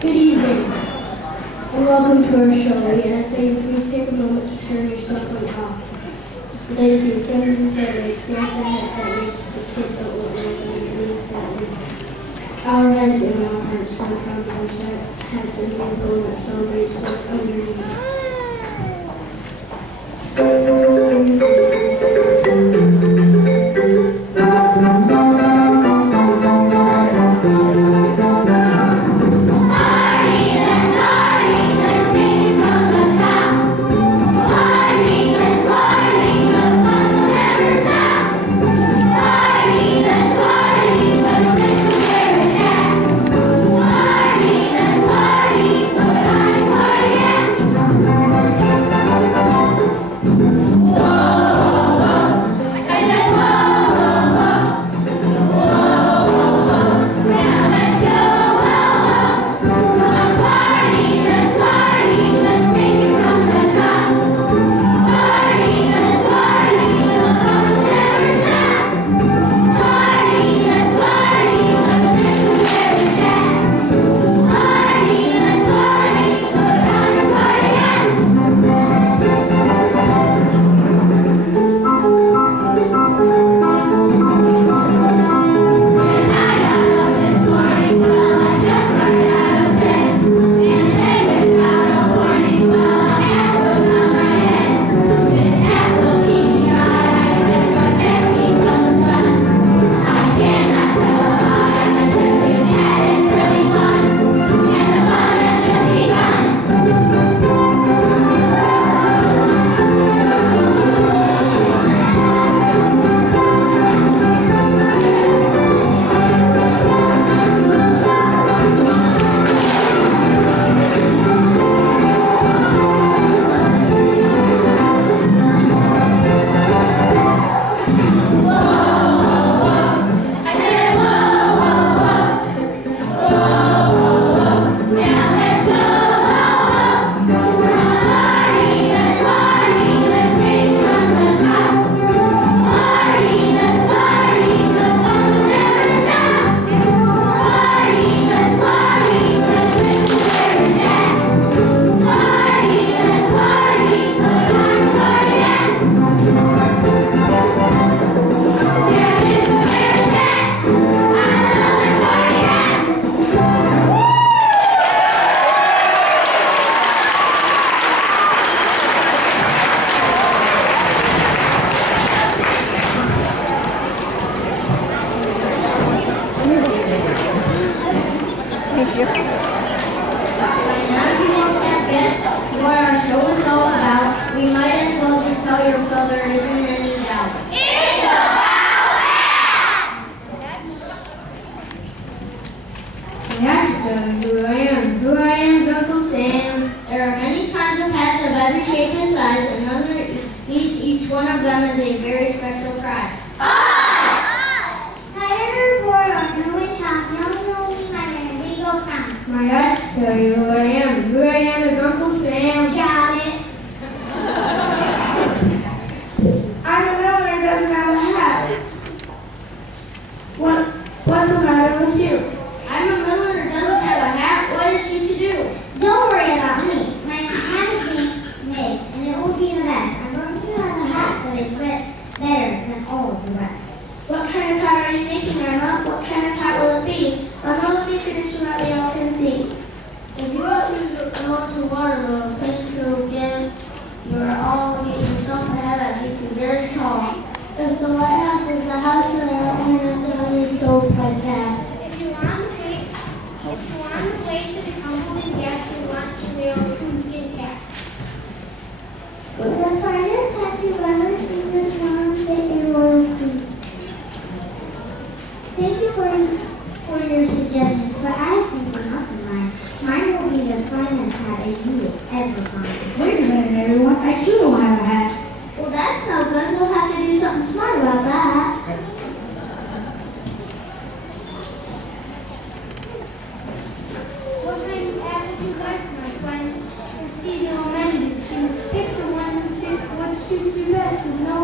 Good evening, and welcome to our show. We ask that you please take a moment to turn your cell phone off. Ladies and gentlemen, it's not that makes the kid but what lies underneath that. Our heads and our hearts come from our heads and musical that celebrates what's underneath.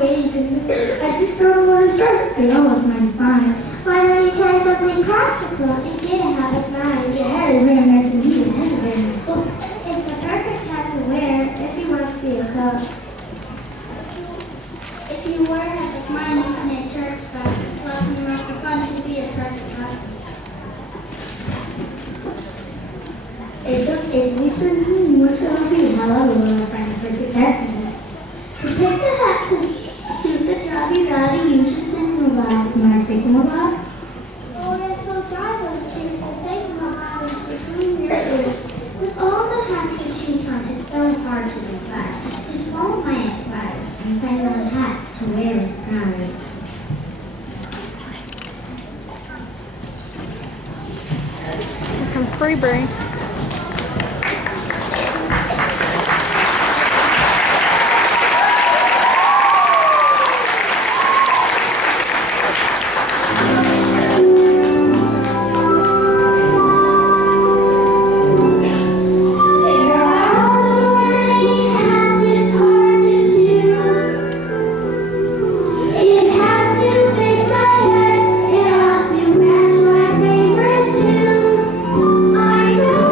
I just don't want to start. They all look mighty fine. Why don't you try something practical and get a habit mind? Yeah, it's very nice and easy. If we should, what should we do? Hello, my friend, for the hat. To pick the hat to suit the job you gotta use it in about. You want to take them about? Oh, yes, so try those shoes to take them about between your feet. With all the hats and shoes on, it's so hard to decide. Just follow my advice and find a hat to wear with pride. Here comes Braelyn. I know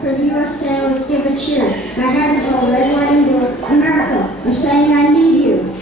For the USA, let's give a cheer. My hat is all red, white, and blue. America, I'm saying I need you.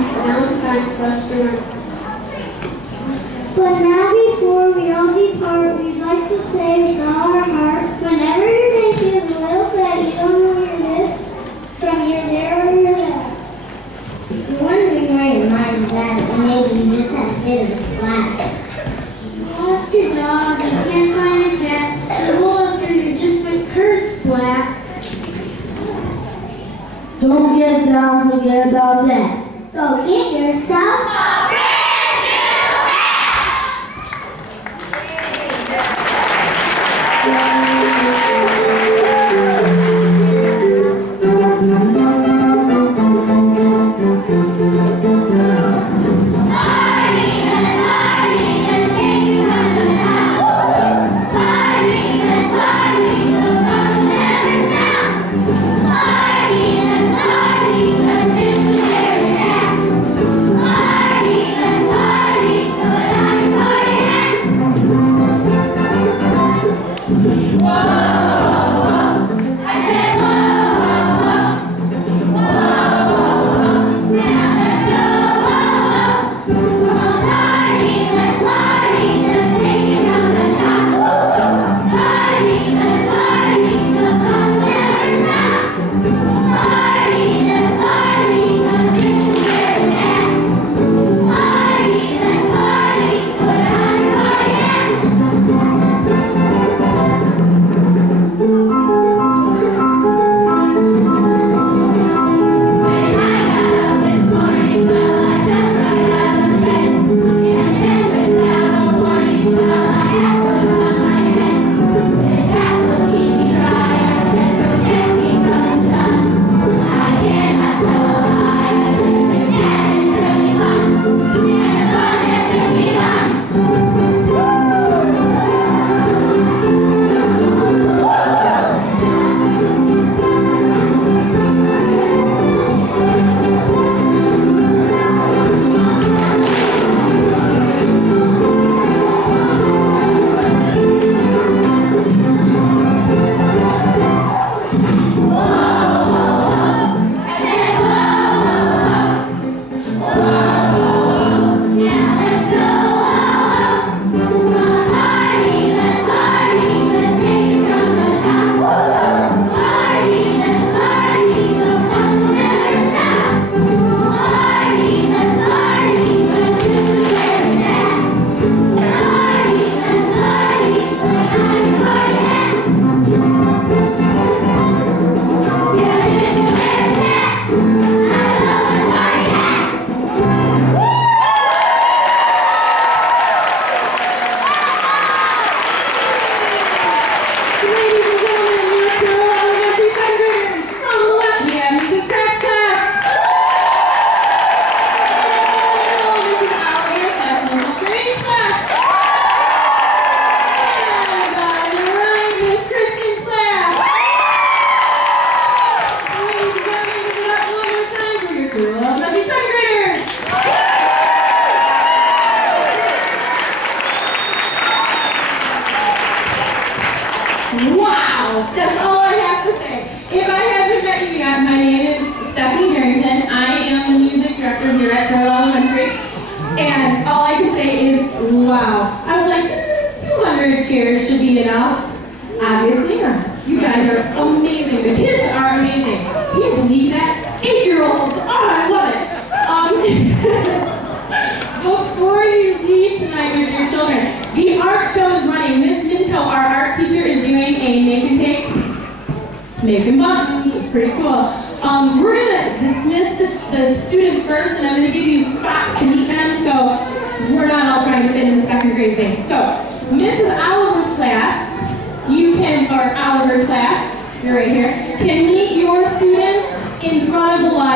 now it's time for us to learn. But now before we all depart, we'd like to say with all our heart, whenever your day feels a little that you don't know where it is, from your there or your there. You're wondering where your mind is at, and maybe you just had a bit of a splash. Lost your dog, you can't find your cat, the hole after you just went curse splat. Don't get down, forget about that. Go get yourself a brand new Wow, that's all I have to say. If I haven't met you yet, my name is Stephanie Harrington. I am the music director here at Turrill Elementary. And all I can say is, wow. I was like, 200 cheers should be enough. Obviously not. You guys are amazing. The kids are amazing. Can you believe that? 8-year-olds. Oh, I love it. Before you leave tonight with your children, the art show is running. Miss Minto, our art teacher, is doing a make and take, making buttons. It's pretty cool. We're gonna dismiss the students first, and I'm gonna give you spots to meet them, so we're not all trying to fit in the second grade thing. So, Mrs. Oliver's class, or Oliver's class, you're right here, can meet your students in front of the line.